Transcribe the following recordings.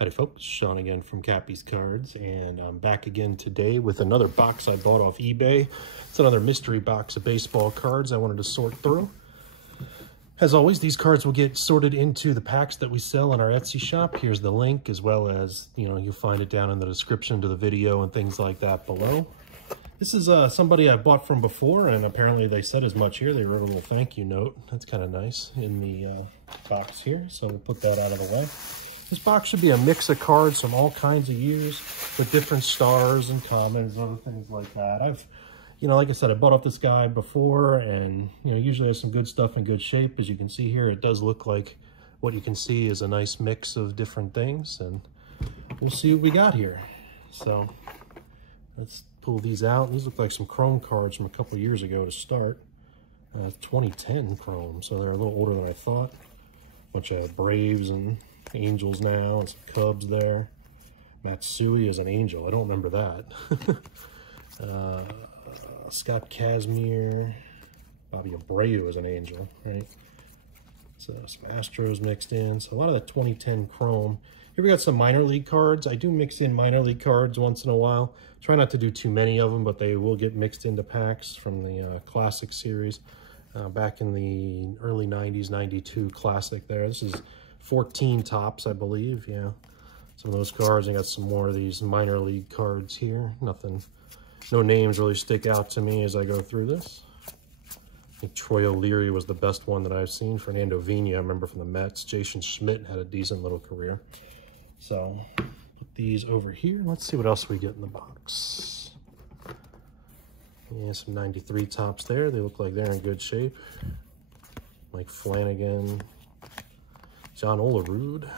Howdy folks, Sean again from Cappy's Cards, and I'm back again today with another box I bought off eBay. It's another mystery box of baseball cards I wanted to sort through. As always, these cards will get sorted into the packs that we sell on our Etsy shop. Here's the link, as well as, you'll find it down in the description to the video and things like that below. This is somebody I bought from before, and apparently they said as much here. They wrote a little thank you note. That's kind of nice in the box here, so we'll put that out of the way. This box should be a mix of cards from all kinds of years with different stars and commons and other things like that. I've, like I said, I bought off this guy before, and, usually has some good stuff in good shape. As you can see here, it does look like what you can see is a nice mix of different things, and we'll see what we got here. So let's pull these out. These look like some chrome cards from a couple years ago to start. 2010 chrome, so they're a little older than I thought. Bunch of Braves and Angels now, and some Cubs there. Matsui is an Angel. I don't remember that. Scott Kazmir. Bobby Abreu is an Angel, right? So some Astros mixed in. So a lot of the 2010 chrome. Here we got some minor league cards. I do mix in minor league cards once in a while. Try not to do too many of them, but they will get mixed into packs from the Classic series. Back in the early 90s, 92 Classic there. This is 14 tops, I believe. Yeah, some of those cards. I got some more of these minor league cards here. Nothing, no names really stick out to me as I go through this. I think Troy O'Leary was the best one that I've seen. Fernando Vina, I remember from the Mets. Jason Schmidt had a decent little career. So put these over here. Let's see what else we get in the box. Yeah, some 93 tops there. They look like they're in good shape. Mike Flanagan. John Olerud.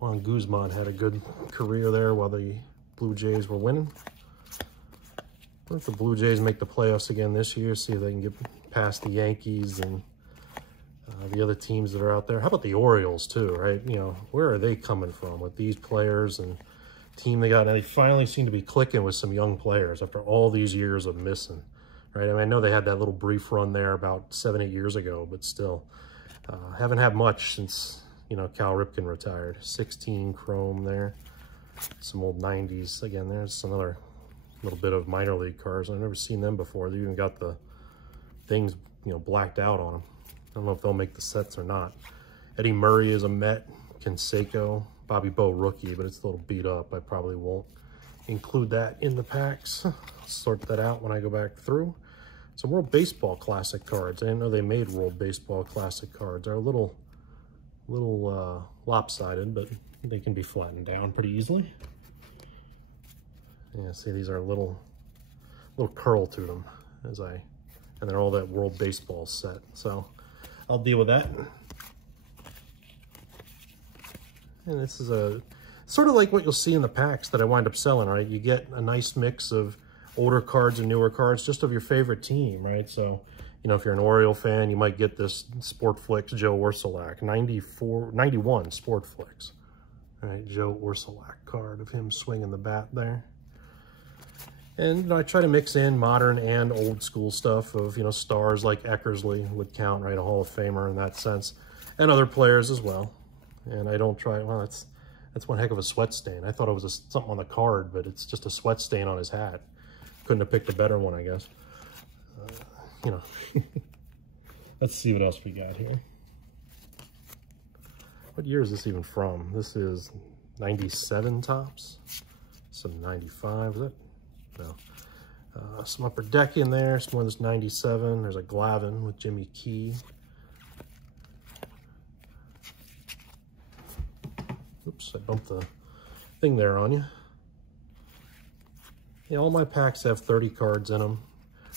Juan Guzman had a good career there while the Blue Jays were winning. What if the Blue Jays make the playoffs again this year? See if they can get past the Yankees and the other teams that are out there. How about the Orioles too, right? Where are they coming from with these players and team they got? And they finally seem to be clicking with some young players after all these years of missing, right? I mean, I know they had that little brief run there about 7-8 years ago, but still. Haven't had much since, Cal Ripken retired. 16 chrome there. Some old 90s. Again, there's another little bit of minor league cards. I've never seen them before. They even got the things, blacked out on them. I don't know if they'll make the sets or not. Eddie Murray is a Met. Canseco. Bobby Bo rookie, but it's a little beat up. I probably won't include that in the packs. I'll sort that out when I go back through. Some World Baseball Classic cards. I didn't know they made World Baseball Classic cards. They're a little lopsided, but they can be flattened down pretty easily. Yeah, see, these are a little curl to them and they're all that World Baseball set. So I'll deal with that. And this is sort of like what you'll see in the packs that I wind up selling, right? You get a nice mix of older cards and newer cards, just of your favorite team, right? So, if you're an Oriole fan, you might get this Sportflix Joe Ursulak, 91 Sportflix, right? Joe Ursulak card of him swinging the bat there. And I try to mix in modern and old school stuff of, stars like Eckersley would count, right? A Hall of Famer in that sense, and other players as well. And I don't try, well, that's one heck of a sweat stain. I thought it was something on the card, but it's just a sweat stain on his hat. Couldn't have picked a better one, I guess. Let's see what else we got here. What year is this even from? This is 97 tops. Some 95, is it? No. Some Upper Deck in there. Some more of this 97. There's a Glavine with Jimmy Key. Oops, I bumped the thing there on you. Yeah, all my packs have 30 cards in them.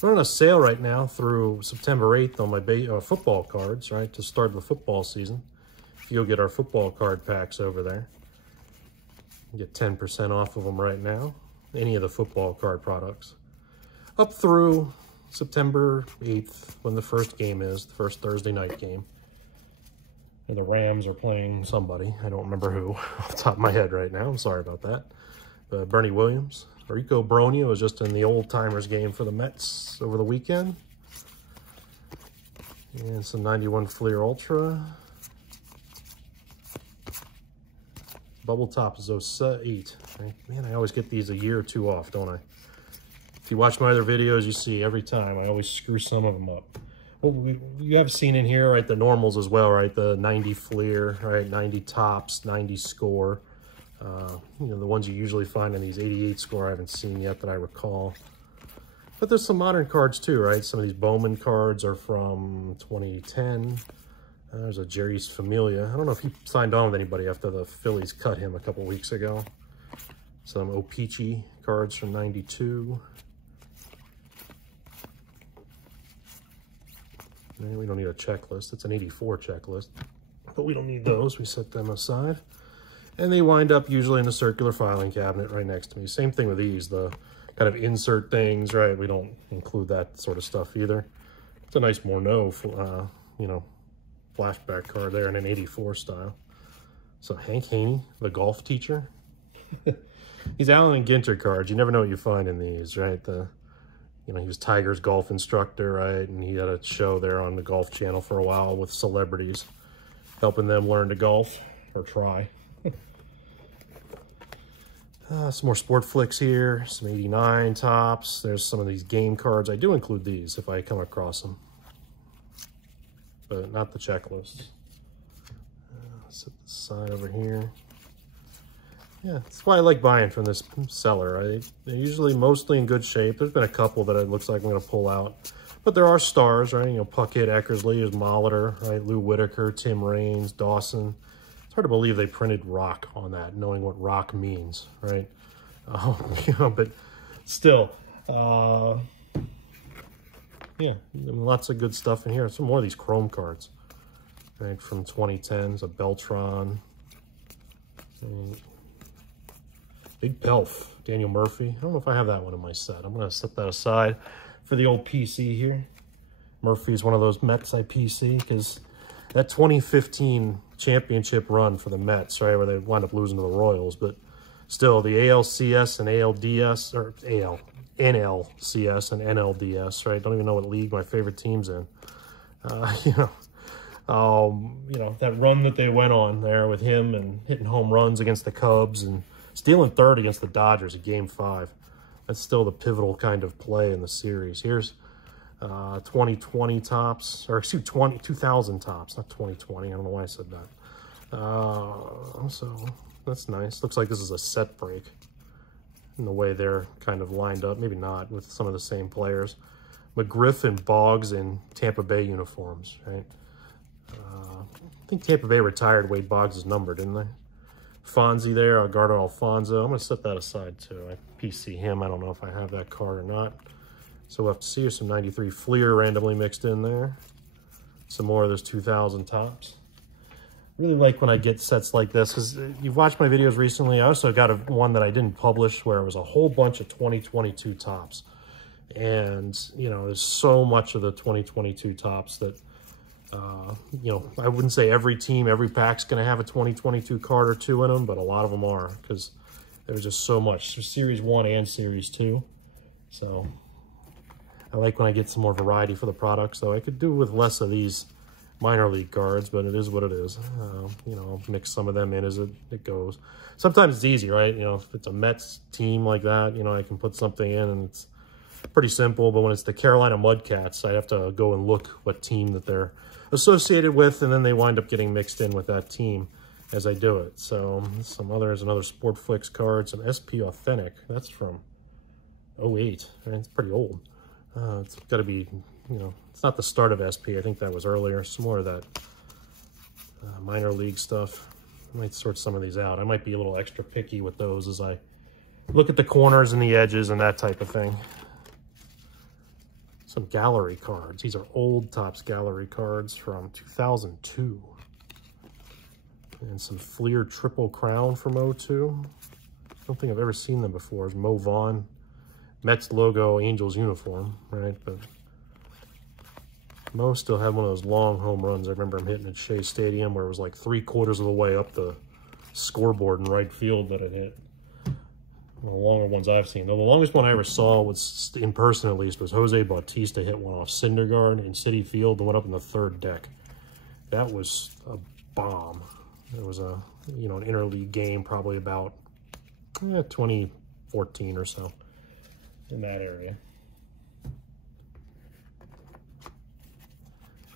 We're on a sale right now through September 8th on my football cards, right, to start the football season. If you'll get our football card packs over there, you get 10% off of them right now, any of the football card products. Up through September 8th, when the first game is, the first Thursday night game. And the Rams are playing somebody. I don't remember who off the top of my head right now. I'm sorry about that. But Bernie Williams. Rico Brogna was just in the old-timers game for the Mets over the weekend. And some 91 Fleer Ultra. Bubble Top is 08. Right? Man, I always get these a year or two off, don't I? If you watch my other videos, you see every time I always screw some of them up. Well, you have seen in here, right, the normals as well, right? The 90 Fleer, right? 90 Tops, 90 Score. You know, the ones you usually find in these 88 Score I haven't seen yet that I recall. But there's some modern cards too, right? Some of these Bowman cards are from 2010. There's a Jerry's Familia. I don't know if he signed on with anybody after the Phillies cut him a couple weeks ago. Some O-Pee-Chee cards from 92. And we don't need a checklist. It's an 84 checklist. But we don't need those. We set them aside. And they wind up usually in a circular filing cabinet right next to me. Same thing with these, the kind of insert things, right? We don't include that sort of stuff either. It's a nice Morneau, you know, flashback card there in an 84 style. So Hank Haney, the golf teacher. These Allen and Ginter cards, you never know what you find in these, right? You know, he was Tiger's golf instructor, right? And he had a show there on the Golf Channel for a while with celebrities, helping them learn to golf, or try. Some more Sport Flicks here, some 89 Tops. There's some of these game cards. I do include these if I come across them, but not the checklists. Set this side over here. Yeah, that's why I like buying from this seller. They're usually mostly in good shape. There's been a couple that it looks like I'm going to pull out, but there are stars, right? You know, Puckett, Eckersley, there's Molitor, right? Lou Whitaker, Tim Raines, Dawson. It's hard to believe they printed rock on that, knowing what rock means, right? You know, but still, yeah, lots of good stuff in here. Some more of these chrome cards, right, from 2010s, a Beltron, Big Pelf, Daniel Murphy. I don't know if I have that one in my set. I'm going to set that aside for the old PC here. Murphy's one of those Mets I PC, because that 2015 championship run for the Mets, right, where they wound up losing to the Royals, but still the ALCS and ALDS, or NLCS and NLDS, right? Don't even know what league my favorite team's in. You know, that run that they went on there with him and hitting home runs against the Cubs and stealing third against the Dodgers at Game 5. That's still the pivotal kind of play in the series. Here's 2020 Tops, or excuse me, 2000 Tops, not 2020. I don't know why I said that. So that's nice. Looks like this is a set break in the way they're kind of lined up. Maybe not, with some of the same players. McGriff and Boggs in Tampa Bay uniforms, right? I think Tampa Bay retired Wade Boggs' number, didn't they? Fonzie there, Algardo Alfonso. I'm going to set that aside too. I PC him. I don't know if I have that card or not. So we'll have to see. Some 93 Fleer randomly mixed in there. Some more of those 2000 Tops. Really like when I get sets like this, because you've watched my videos recently. I also got one that I didn't publish where it was a whole bunch of 2022 Tops. And, you know, there's so much of the 2022 Tops that, you know, I wouldn't say every team, every pack's going to have a 2022 card or two in them, but a lot of them are, because there's just so much. There's Series 1 and Series 2. So I like when I get some more variety for the products, though. I could do with less of these minor league cards, but it is what it is. You know, I'll mix some of them in as it goes. Sometimes it's easy, right? You know, if it's a Mets team like that, you know, I can put something in and it's pretty simple. But when it's the Carolina Mudcats, I have to go and look what team that they're associated with, and then they wind up getting mixed in with that team as I do it. So there's another Sport Flicks card, some SP Authentic. That's from 08. Right? It's pretty old. It's got to be, you know, it's not the start of SP. I think that was earlier. Some more of that minor league stuff. I might sort some of these out. I might be a little extra picky with those as I look at the corners and the edges and that type of thing. Some gallery cards. These are old Topps gallery cards from 2002. And some Fleer Triple Crown from 02. I don't think I've ever seen them before. It's Mo Vaughn. Mets logo, Angels uniform, right? But Mo still had one of those long home runs. I remember him hitting at Shea Stadium where it was like 3/4 of the way up the scoreboard in right field that it hit. The longer ones I've seen. Though the longest one I ever saw, was in person at least, was Jose Bautista hit one off Syndergaard in Citi Field and went up in the third deck. That was a bomb. It was a, you know, an interleague game, probably about 2014 or so, in that area.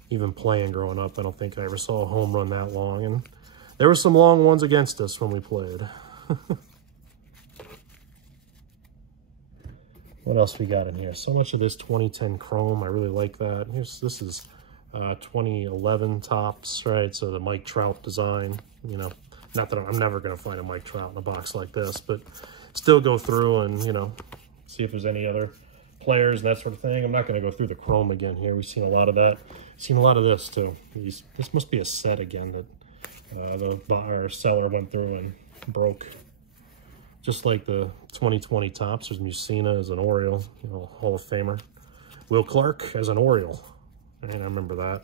Even playing growing up, I don't think I ever saw a home run that long, and there were some long ones against us when we played. What else we got in here? So much of this 2010 chrome. I really like that. This is 2011 tops, right? So the Mike Trout design, you know, not that I'm never going to find a Mike Trout in a box like this, but still go through and, you know, see if there's any other players and that sort of thing. I'm not going to go through the chrome again here. We've seen a lot of that. Seen a lot of this too. This must be a set again that the buyer seller went through and broke. Just like the 2020 tops, there's Mussina as an Oriole, you know, Hall of Famer. Will Clark as an Oriole. And I remember that.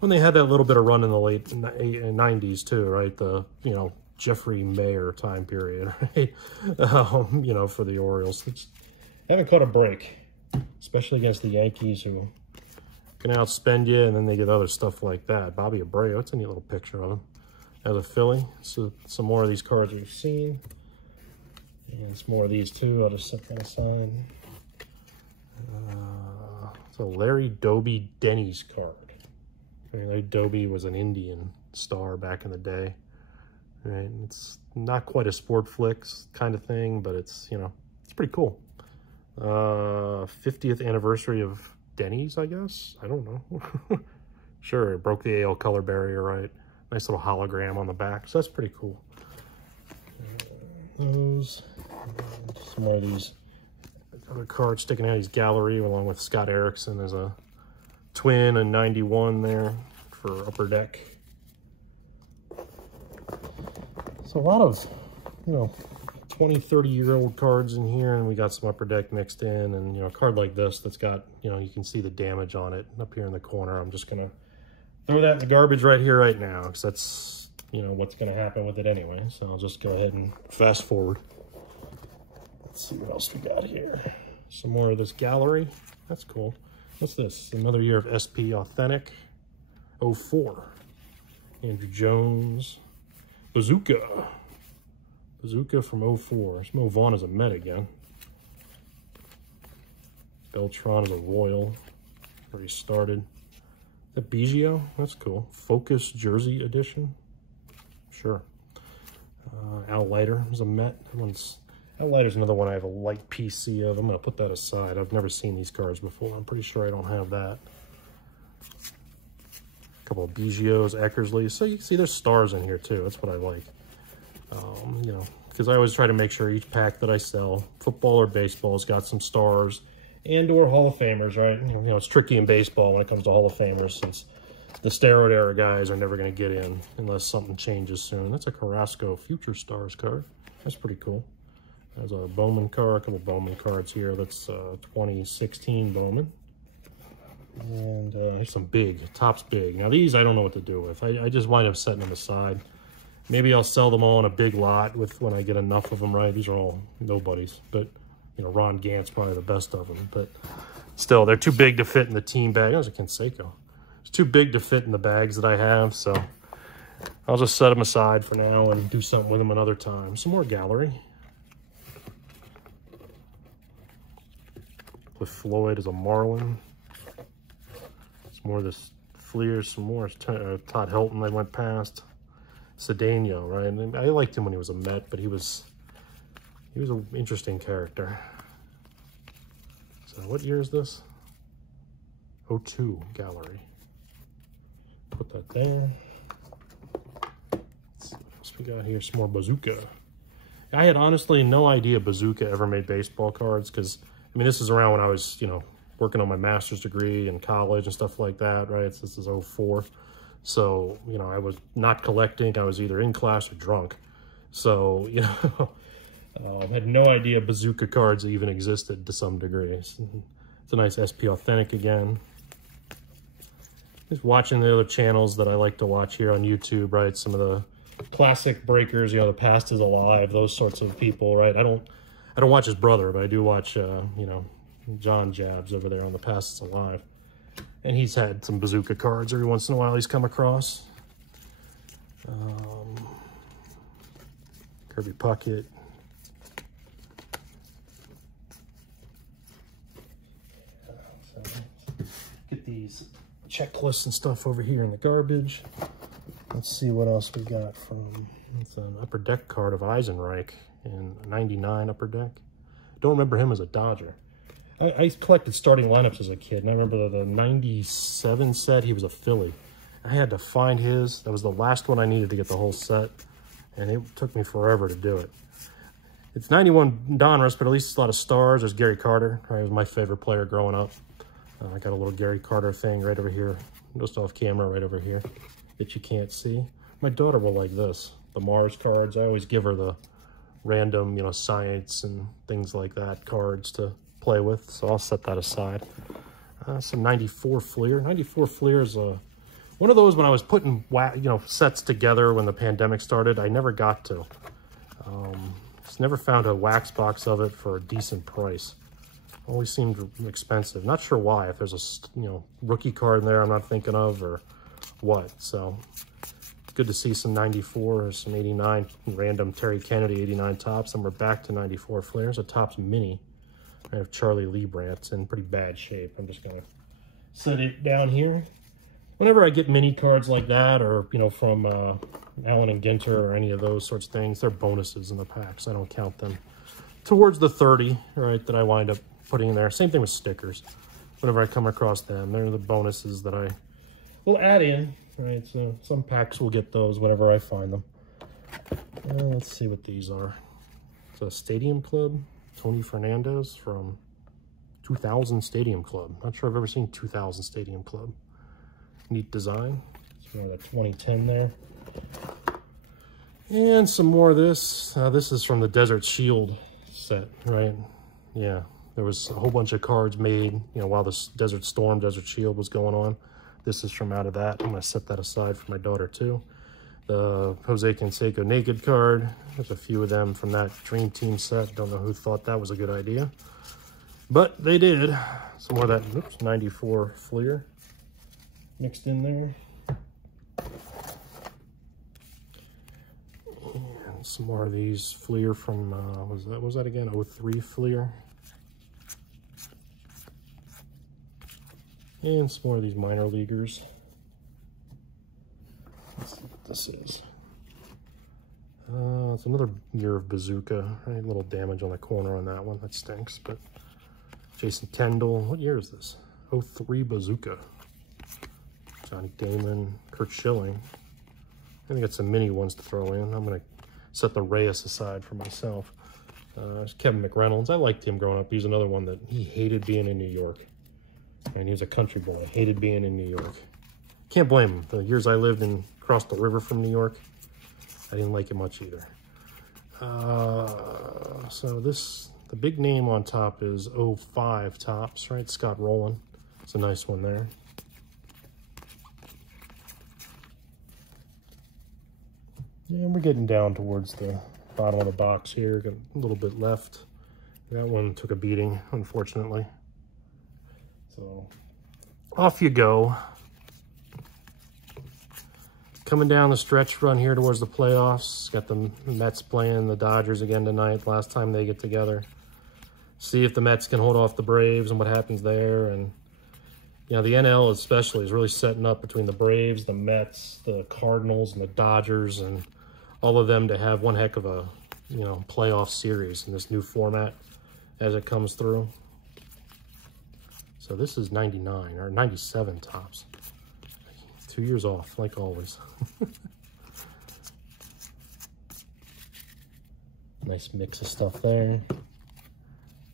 When they had that little bit of run in the late 90s too, right? The, you know, Jeffrey Mayer time period, right? You know, for the Orioles. Haven't caught a break, especially against the Yankees, who can outspend you, and then they get other stuff like that. Bobby Abreu, it's a neat little picture of him as a Philly. So some more of these cards we've seen. And some more of these too. I'll just set that aside. It's a Larry Doby Denny's card. Larry Doby was an Indian star back in the day. Right? It's not quite a sport flicks kind of thing, but it's, you know, it's pretty cool. 50th anniversary of Denny's, I guess. I don't know. Sure, it broke the AL color barrier, right? Nice little hologram on the back, so that's pretty cool. Those. Some more of these other cards sticking out of his gallery, along with Scott Erickson as a twin and 91 there for Upper Deck. So a lot of, you know, 20, 30-year-old cards in here, and we got some Upper Deck mixed in, and, you know, a card like this that's got, you know, you can see the damage on it up here in the corner. I'm just gonna throw that in the garbage right here, right now, because that's, you know, what's gonna happen with it anyway. So I'll just go ahead and fast forward. Let's see what else we got here. Some more of this gallery. That's cool. What's this? Another year of SP Authentic. 04. Andrew Jones. Bazooka. Bazooka from 04. Mo Vaughn is a Met again. Beltran is a Royal. Where he started. Is that Biggio? That's cool. Focus Jersey Edition. Sure. Al Leiter is a Met. That one's... Al Leiter's another one I have a light PC of. I'm going to put that aside. I've never seen these cards before. I'm pretty sure I don't have that. A couple of Biggios, Eckersley. So you can see there's stars in here too. That's what I like. You know, because I always try to make sure each pack that I sell, football or baseball, has got some stars and or Hall of Famers, right? You know, it's tricky in baseball when it comes to Hall of Famers, since the steroid era guys are never going to get in unless something changes soon. That's a Carrasco Future Stars card. That's pretty cool. There's a Bowman card, a couple Bowman cards here. That's 2016 Bowman. And there's some big, Topps big. Now these I don't know what to do with. I just wind up setting them aside. Maybe I'll sell them all in a big lot with when I get enough of them, right? These are all nobodies. But, you know, Ron Gant's probably the best of them. But still, they're too big to fit in the team bag. That was a Canseco. It's too big to fit in the bags that I have, so I'll just set them aside for now and do something with them another time. Some more gallery. With Floyd as a Marlin. Some more of this Fleer, some more Todd Helton I went past. Cedeno, right? And I liked him when he was a Met, but he was an interesting character. So what year is this? 02 gallery. Put that there. Let's see what else we got here. Some more Bazooka. I had honestly no idea Bazooka ever made baseball cards, because I mean, this is around when I was, you know, working on my master's degree in college and stuff like that, right? So this is 04. So, you know, I was not collecting. I was either in class or drunk. So, you know, I had no idea Bazooka cards even existed to some degree. It's a nice SP Authentic again. Just watching the other channels that I like to watch here on YouTube, right? Some of the classic breakers, you know, the Past is Alive, those sorts of people, right? I don't watch his brother, but I do watch, you know, John Jabs over there on the Past is Alive. And he's had some Bazooka cards every once in a while he's come across. Kirby Puckett. Get these checklists and stuff over here in the garbage. Let's see what else we got from, it's an Upper Deck card of Eisenreich in 99 Upper Deck. Don't remember him as a Dodger. I collected starting lineups as a kid, and I remember the 97 set, he was a Philly. I had to find his. That was the last one I needed to get the whole set, and it took me forever to do it. It's 91 Donruss, but at least it's a lot of stars. There's Gary Carter. Right? He was my favorite player growing up. I got a little Gary Carter thing right over here, just off camera right over here that you can't see. My daughter will like this, the Mars cards. I always give her the random, you know, science and things like that cards to play with, so I'll set that aside. Some 94 Fleer. 94 Fleer is one of those when I was putting, you know, sets together when the pandemic started, I never got to. Just never found a wax box of it for a decent price. Always seemed expensive. Not sure why, if there's a, you know, rookie card in there I'm not thinking of or what. So it's good to see some 94 or some 89 random Terry Kennedy 89 tops, and we're back to 94 Fleers. A Topps Mini. I have Charlie Liebrandt. It's in pretty bad shape. I'm just gonna set it down here. Whenever I get mini cards like that, or, you know, from Allen and Ginter or any of those sorts of things, they're bonuses in the packs. I don't count them towards the 30, right, that I wind up putting in there. Same thing with stickers. Whenever I come across them, they're the bonuses that I will add in, right? So some packs will get those whenever I find them. Let's see what these are. It's a Stadium Club, Tony Fernandez from 2000 Stadium Club. Not sure I've ever seen 2000 Stadium Club. Neat design. It's from the 2010 there. And some more of this. This is from the Desert Shield set, right? Yeah, there was a whole bunch of cards made, you know, while this Desert Storm, Desert Shield was going on. This is from out of that. I'm going to set that aside for my daughter too. The Jose Canseco Naked card. There's a few of them from that Dream Team set. Don't know who thought that was a good idea, but they did. Some more of that, oops, 94 Fleer mixed in there. And some more of these Fleer from, what was that again? 03 Fleer. And some more of these minor leaguers. Let's see what this is. It's another year of Bazooka. Right? A little damage on the corner on that one. That stinks, but Jason Kendall. What year is this? 03 Bazooka. Johnny Damon, Kurt Schilling. I think it's some mini ones to throw in. I'm going to set the Reyes aside for myself. There's Kevin McReynolds. I liked him growing up. He's another one that he hated being in New York. And he was a country boy. Hated being in New York. Can't blame him. The years I lived in across the river from New York, I didn't like it much either. So this, the big name on top is 05 Topps, right? Scott Rowland. It's a nice one there. Yeah, we're getting down towards the bottom of the box here. Got a little bit left. That one took a beating, unfortunately. So off you go. Coming down the stretch run here towards the playoffs. Got the Mets playing the Dodgers again tonight. Last time they get together. See if the Mets can hold off the Braves and what happens there. And, you know, the NL especially is really setting up between the Braves, the Mets, the Cardinals, and the Dodgers, and all of them to have one heck of a, you know, playoff series in this new format as it comes through. So this is 99 or 97 Topps. 2 years off, like always. Nice mix of stuff there.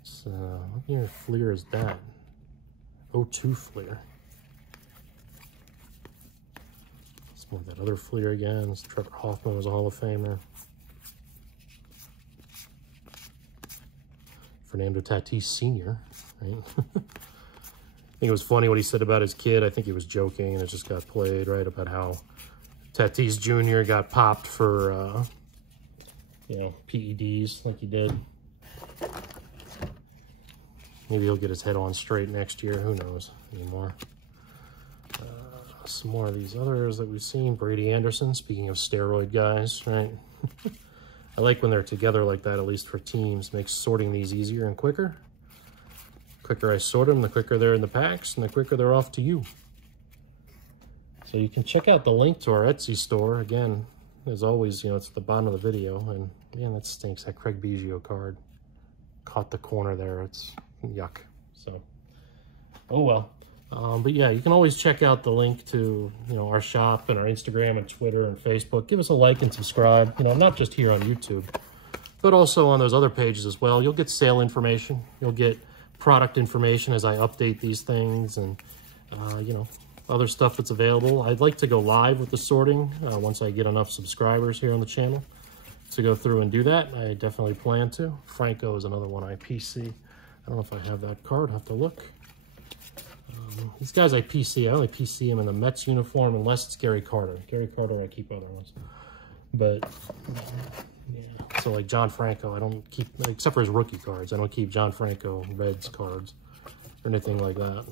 So, what year Fleer is that? 02 Fleer. Let's move that other Fleer again. This Trevor Hoffman was a Hall of Famer. Fernando Tatis Sr., right? I think it was funny what he said about his kid. I think he was joking, and it just got played, right, about how Tatis Jr. got popped for, you know, PEDs like he did. Maybe he'll get his head on straight next year. Who knows anymore. Some more of these others that we've seen. Brady Anderson, speaking of steroid guys, right? I like when they're together like that, at least for teams. Makes sorting these easier and quicker. The quicker I sort them, the quicker they're in the packs, and the quicker they're off to you. So you can check out the link to our Etsy store. Again, as always, you know, it's at the bottom of the video. And man, that stinks. That Craig Biggio card caught the corner there. It's yuck. So, oh well. But yeah, you can always check out the link to, you know, our shop and our Instagram and Twitter and Facebook. Give us a like and subscribe, you know, not just here on YouTube, but also on those other pages as well. You'll get sale information. You'll get product information as I update these things and, you know, other stuff that's available. I'd like to go live with the sorting once I get enough subscribers here on the channel to go through and do that. I definitely plan to. Franco is another one I PC. I don't know if I have that card. I'll have to look. These guys I PC. I only PC him in the Mets uniform unless it's Gary Carter. Gary Carter, I keep other ones. But, yeah. So like John Franco, I don't keep, except for his rookie cards, I don't keep John Franco Reds cards or anything like that.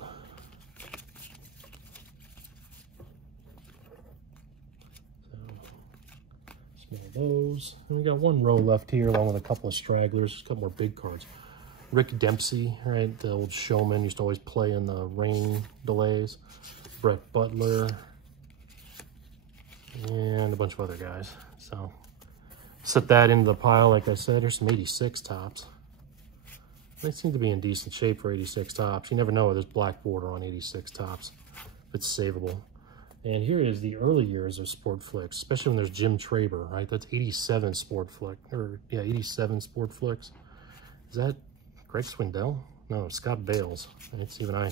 So, small those. And we got one row left here along with a couple of stragglers, a couple more big cards. Rick Dempsey, right? The old showman, used to always play in the rain delays. Brett Butler. And a bunch of other guys. So, set that into the pile, like I said. Here's some 86 tops. They seem to be in decent shape for 86 tops. You never know, there's black border on 86 tops. It's savable. And here is the early years of Sport Flicks, especially when there's Jim Traber, right? That's 87 Sport Flick, or yeah, 87 Sport Flicks. Is that Greg Swindell? No, Scott Bales. It's even I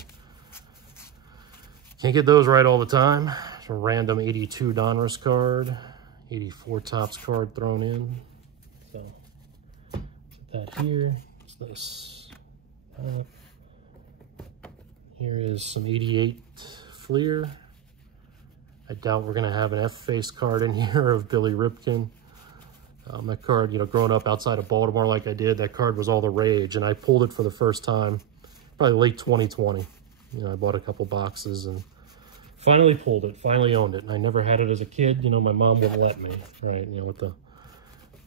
can't get those right all the time. It's a random 82 Donruss card, 84 Topps card thrown in. So put that here. What's this? Here is some 88 Fleer. I doubt we're gonna have an F-face card in here of Billy Ripken. That card, you know, growing up outside of Baltimore like I did, that card was all the rage, and I pulled it for the first time probably late 2020. You know, I bought a couple boxes and finally pulled it, finally owned it. And I never had it as a kid. You know, my mom wouldn't let me, right? You know, with the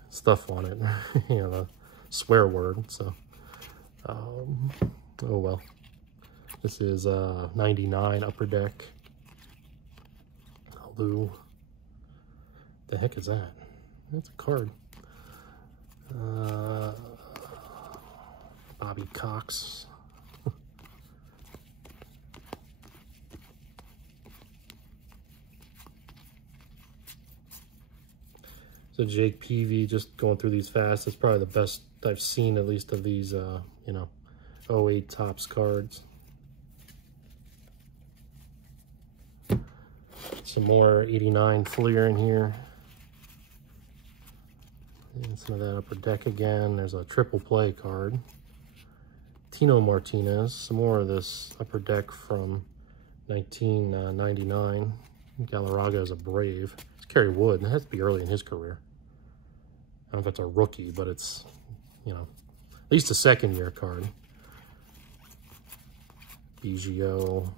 stuff on it, you know, the swear word. So, oh well. This is 99 Upper Deck. Lou. The heck is that? That's a card. Bobby Cox. So Jake Peavy, just going through these fast. It's probably the best I've seen, at least of these, you know, 08 Topps cards. Some more 89 Fleer in here. And some of that Upper Deck again. There's a triple play card. Tino Martinez. Some more of this Upper Deck from 1999. Galarraga is a Brave. It's Kerry Wood. It has to be early in his career. I don't know if it's a rookie, but it's, you know, at least a second year card. Biggio.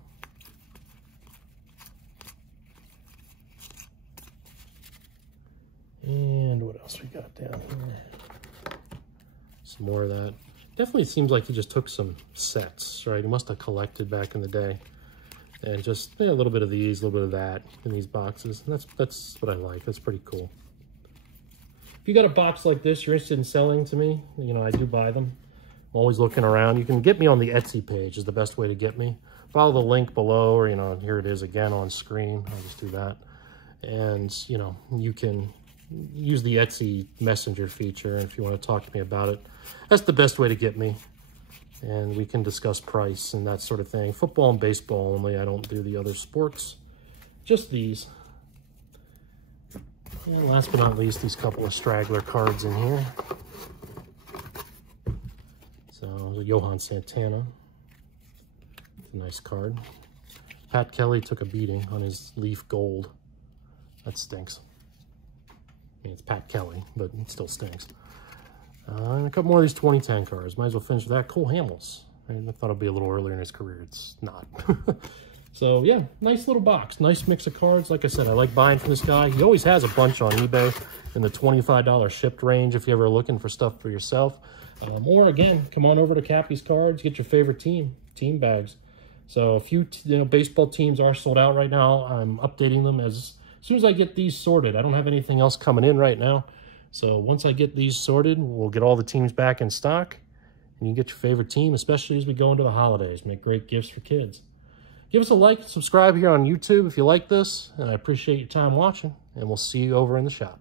And what else we got down here? Some more of that. Definitely seems like he just took some sets, right? He must have collected back in the day. And just a little bit of these, a little bit of that in these boxes. And that's what I like. That's pretty cool. If you got a box like this you're interested in selling to me, you know, I do buy them. I'm always looking around. You can get me on the Etsy page is the best way to get me. Follow the link below, or, you know, here it is again on screen. I'll just do that. And, you know, you can use the Etsy messenger feature if you want to talk to me about it. That's the best way to get me. And we can discuss price and that sort of thing. Football and baseball only. I don't do the other sports. Just these. And last but not least, these couple of straggler cards in here. So, Johan Santana. It's a nice card. Pat Kelly took a beating on his Leaf Gold. That stinks. I mean, it's Pat Kelly, but it still stinks. And a couple more of these 2010 cards. Might as well finish with that. Cole Hamels. I thought it'd be a little earlier in his career. It's not. So yeah, nice little box, nice mix of cards. Like I said, I like buying from this guy. He always has a bunch on eBay in the $25 shipped range if you're ever looking for stuff for yourself. Or again, come on over to Cappy's Cards, get your favorite team bags. So a few baseball teams are sold out right now. I'm updating them as soon as I get these sorted. I don't have anything else coming in right now. So once I get these sorted, we'll get all the teams back in stock. And you get your favorite team, especially as we go into the holidays. Make great gifts for kids. Give us a like, subscribe here on YouTube if you like this. And I appreciate your time watching. And we'll see you over in the shop.